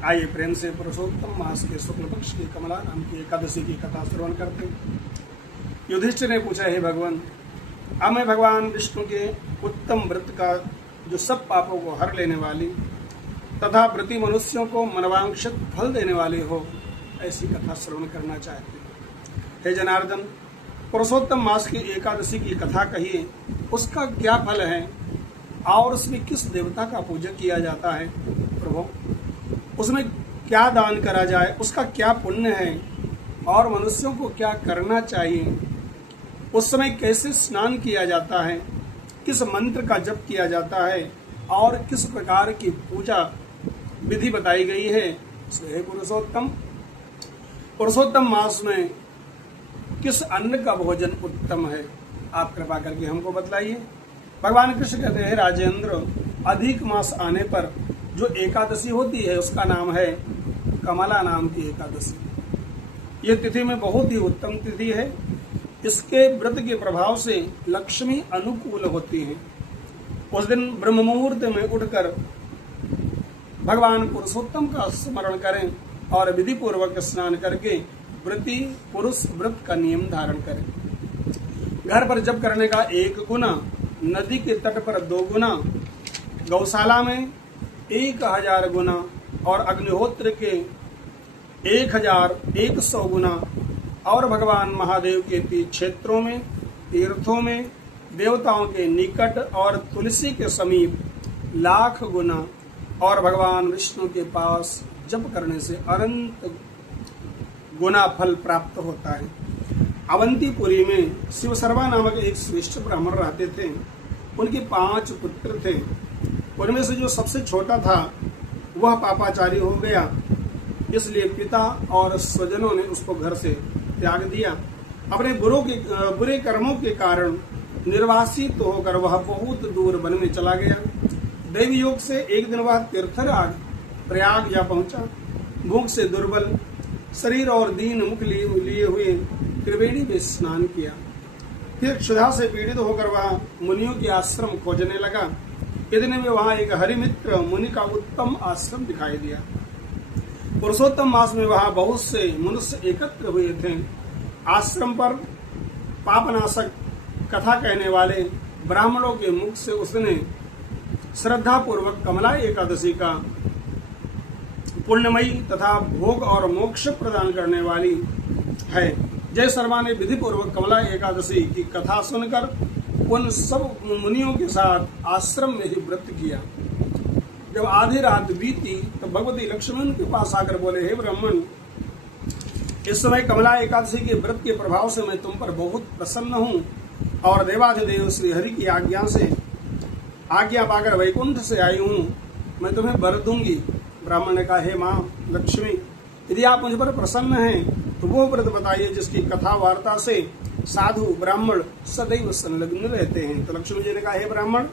आइए प्रेम से पुरुषोत्तम मास के शुक्ल पक्ष की कमला नाम की एकादशी की कथा श्रवण करते हैं। युधिष्ठिर ने पूछा, हे भगवान, अब मैं भगवान विष्णु के उत्तम व्रत का जो सब पापों को हर लेने वाली तथा प्रति मनुष्यों को मनवांक्षित फल देने वाली हो, ऐसी कथा श्रवण करना चाहते हैं। हे जनार्दन, पुरुषोत्तम मास की एकादशी की कथा कहिए, उसका क्या फल है और उसमें किस देवता का पूजन किया जाता है। प्रभु, उसमें क्या दान करा जाए, उसका क्या पुण्य है और मनुष्यों को क्या करना चाहिए, उस समय कैसे स्नान किया जाता है, किस मंत्र का जप किया जाता है और किस प्रकार की पूजा विधि बताई गई है। हे पुरुषोत्तम मास में किस अन्न का भोजन उत्तम है, आप कृपा करके हमको बतलाइए। भगवान कृष्ण कहते हैं, राजेंद्र, अधिक मास आने पर जो एकादशी होती है उसका नाम है कमला नाम की एकादशी। ये तिथि में बहुत ही उत्तम तिथि है। इसके व्रत के प्रभाव से लक्ष्मी अनुकूल होती है। उस दिन ब्रह्म मुहूर्त में उठकर भगवान पुरुषोत्तम का स्मरण करें और विधि पूर्वक स्नान करके व्रती पुरुष व्रत का नियम धारण करें। घर पर जप करने का 1 गुना, नदी के तट पर 2 गुना, गौशाला में 1000 गुना और अग्निहोत्र के 1100 गुना और भगवान महादेव के क्षेत्रों में, तीर्थों में, देवताओं के निकट और तुलसी के समीप 1,00,000 गुना और भगवान विष्णु के पास जप करने से अनंत गुना फल प्राप्त होता है। अवंतीपुरी में शिवशर्मा नामक एक श्रेष्ठ ब्राह्मण रहते थे। उनके 5 पुत्र थे। उनमें से जो सबसे छोटा था वह पापाचारी हो गया, इसलिए पिता और स्वजनों ने उसको घर से त्याग दिया। अपने बुरे कर्मों के कारण निर्वासित होकर वह बहुत दूर वन में चला गया। दैवी योग से एक दिन वह तीर्थराज प्रयाग जा पहुंचा। भूख से दुर्बल शरीर और दीन मुख लिए हुए त्रिवेणी में स्नान किया। फिर क्षुधा से पीड़ित होकर वह मुनियों के आश्रम खोजने लगा। इतने में वहां एक हरिमित्र मुनि का उत्तम आश्रम दिखाई दिया। पुरुषोत्तम मास में वहां बहुत से मनुष्य एकत्र हुए थे। आश्रम पर पापनाशक कथा कहने वाले ब्राह्मणों के मुख से उसने श्रद्धा पूर्वक कमला एकादशी का पुण्यमयी तथा भोग और मोक्ष प्रदान करने वाली है। जय शर्मा ने विधि पूर्वक कमला एकादशी की कथा सुनकर उन सब मुनियों के साथ आश्रम में ही व्रत किया। जब आधी रात बीती तो भगवती लक्ष्मी उनके पास आकर बोले, हे ब्राह्मण, इस समय कमला एकादशी के व्रत के प्रभाव से मैं तुम पर बहुत प्रसन्न हूँ और देवाधिदेव श्री हरि की आज्ञा पाकर वैकुंठ से आई हूँ। मैं तुम्हें वर दूंगी। ब्राह्मण ने कहा, हे माँ लक्ष्मी, यदि आप मुझ पर प्रसन्न हैं तो वो व्रत बताइए जिसकी कथा वार्ता से साधु ब्राह्मण सदैव संलग्न रहते हैं। तो लक्ष्मी जी ने कहा, हे ब्राह्मण,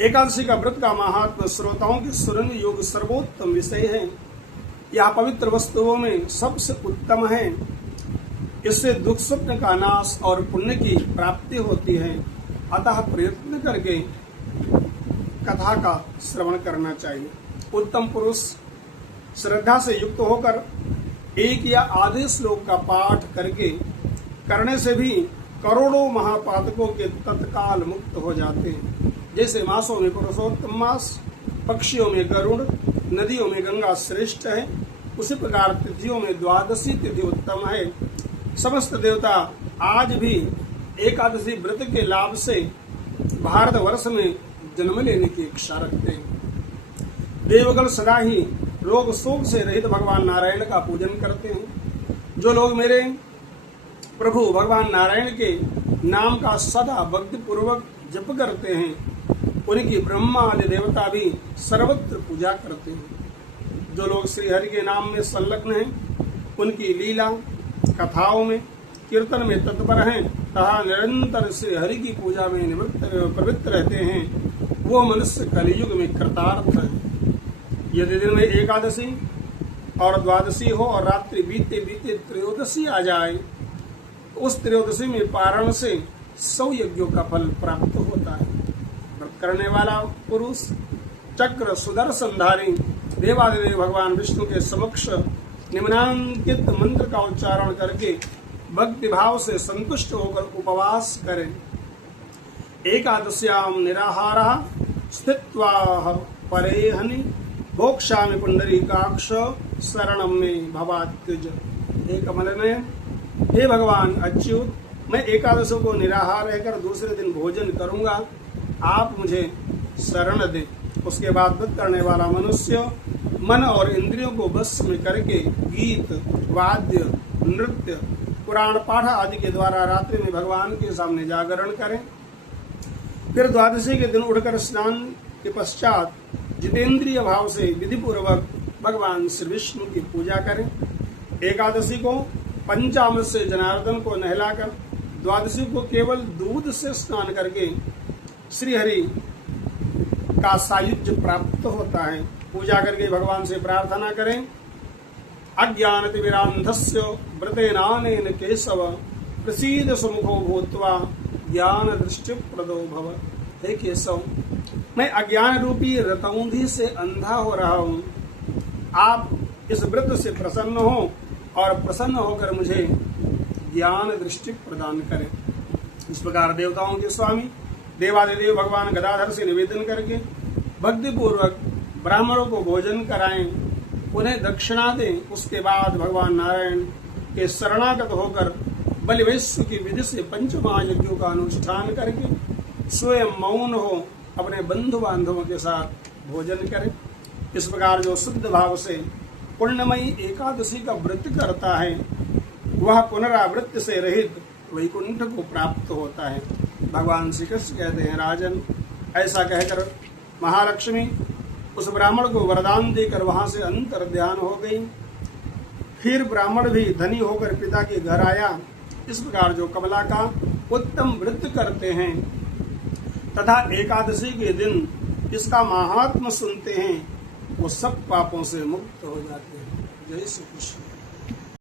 एकादशी का व्रत का महात्म श्रोताओं के सुनने योग्य सर्वोत्तम विषय है। यह पवित्र वस्तुओं में सबसे उत्तम है। इससे दुख स्वप्न का नाश और पुण्य की प्राप्ति होती है। अतः प्रयत्न करके कथा का श्रवण करना चाहिए। उत्तम पुरुष श्रद्धा से युक्त होकर एक या आधे श्लोक का पाठ करने से भी करोड़ों महापातकों के तत्काल मुक्त हो जाते हैं। जैसे मासों में पुरुषोत्तम मास, पक्षियों में गरुड़, नदियों में गंगा श्रेष्ठ है, उसी प्रकार तिथियों में द्वादशी तिथि उत्तम है। समस्त देवता आज भी एकादशी व्रत के लाभ से भारतवर्ष में जन्म लेने की इच्छा रखते हैं। देवगण सदा ही रोग शोक से रहित भगवान नारायण का पूजन करते हैं। जो लोग मेरे प्रभु भगवान नारायण के नाम का सदा भक्ति पूर्वक जप करते हैं, उनकी ब्रह्मा आदि देवता भी सर्वत्र पूजा करते हैं। जो लोग श्री हरि के नाम में संलग्न हैं, उनकी लीला कथाओं में, कीर्तन में तत्पर हैं तथा निरंतर श्री हरि की पूजा में प्रवृत्त रहते हैं, वो मनुष्य कलियुग में कृतार्थ है। यदि दिन में एकादशी और द्वादशी हो और रात्रि बीते बीते त्रयोदशी आ जाए, उस त्रयोदशी में पारण से 100 यज्ञों का फल प्राप्त होता है। व्रत करने वाला पुरुष चक्र सुदर्शनधारी देवादिदेव भगवान विष्णु के समक्ष निम्नांकित मंत्र का उच्चारण करके भक्ति भाव से संतुष्ट होकर उपवास करें। एकादश्याम निराहारः स्थित्वा परेहनि भोक्ष्यामि पुंडरीकाक्ष शरणं मे भवात्युज। हे कमलनयन, हे भगवान अच्युत, मैं एकादशों को निराहार रहकर दूसरे दिन भोजन करूंगा, आप मुझे शरण दें। उसके बाद व्रत करने वाला मनुष्य मन और इंद्रियों को बस में करके गीत, वाद्य, नृत्य, पुराण पाठ आदि के द्वारा रात्रि में भगवान के सामने जागरण करें। फिर द्वादशी के दिन उठकर स्नान के पश्चात जितेंद्रिय भाव से विधि पूर्वक भगवान श्री विष्णु की पूजा करें। एकादशी को पंचामृत से जनार्दन को नहलाकर, द्वादशी को केवल दूध से स्नान करके श्री हरि का सायुज्य प्राप्त होता है। पूजा करके भगवान से प्रार्थना करें। अज्ञानतिमिरान्धस्य व्रतेनानेन केशव प्रसीद सुमुखो भूत्वा ज्ञान दृष्टि प्रदो भव। हे केशव, मैं अज्ञान रूपी रतौंधी से अंधा हो रहा हूँ, आप इस व्रत से प्रसन्न हो और प्रसन्न होकर मुझे ज्ञान दृष्टि प्रदान करें। इस प्रकार देवताओं के स्वामी देवादिदेव भगवान गदाधर से निवेदन करके भक्ति पूर्वक ब्राह्मणों को भोजन कराएं, उन्हें दक्षिणा दें। उसके बाद भगवान नारायण के शरणागत होकर बलिवेश्व की विधि से पंच महायज्ञों का अनुष्ठान करके स्वयं मौन हो अपने बंधु बांधवों के साथ भोजन करें। इस प्रकार जो शुद्ध भाव से पुण्यमयी एकादशी का व्रत करता है, वह पुनरावृत्ति से रहित वैकुंठ को प्राप्त होता है। भगवान श्री कृष्ण कहते हैं, राजन, ऐसा कहकर महालक्ष्मी उस ब्राह्मण को वरदान देकर वहां से अंतर ध्यान हो गई। फिर ब्राह्मण भी धनी होकर पिता के घर आया। इस प्रकार जो कमला का उत्तम व्रत करते हैं तथा एकादशी के दिन इसका महात्म सुनते हैं, वो सब पापों से मुक्त हो जाते हैं। जय श्री कृष्ण।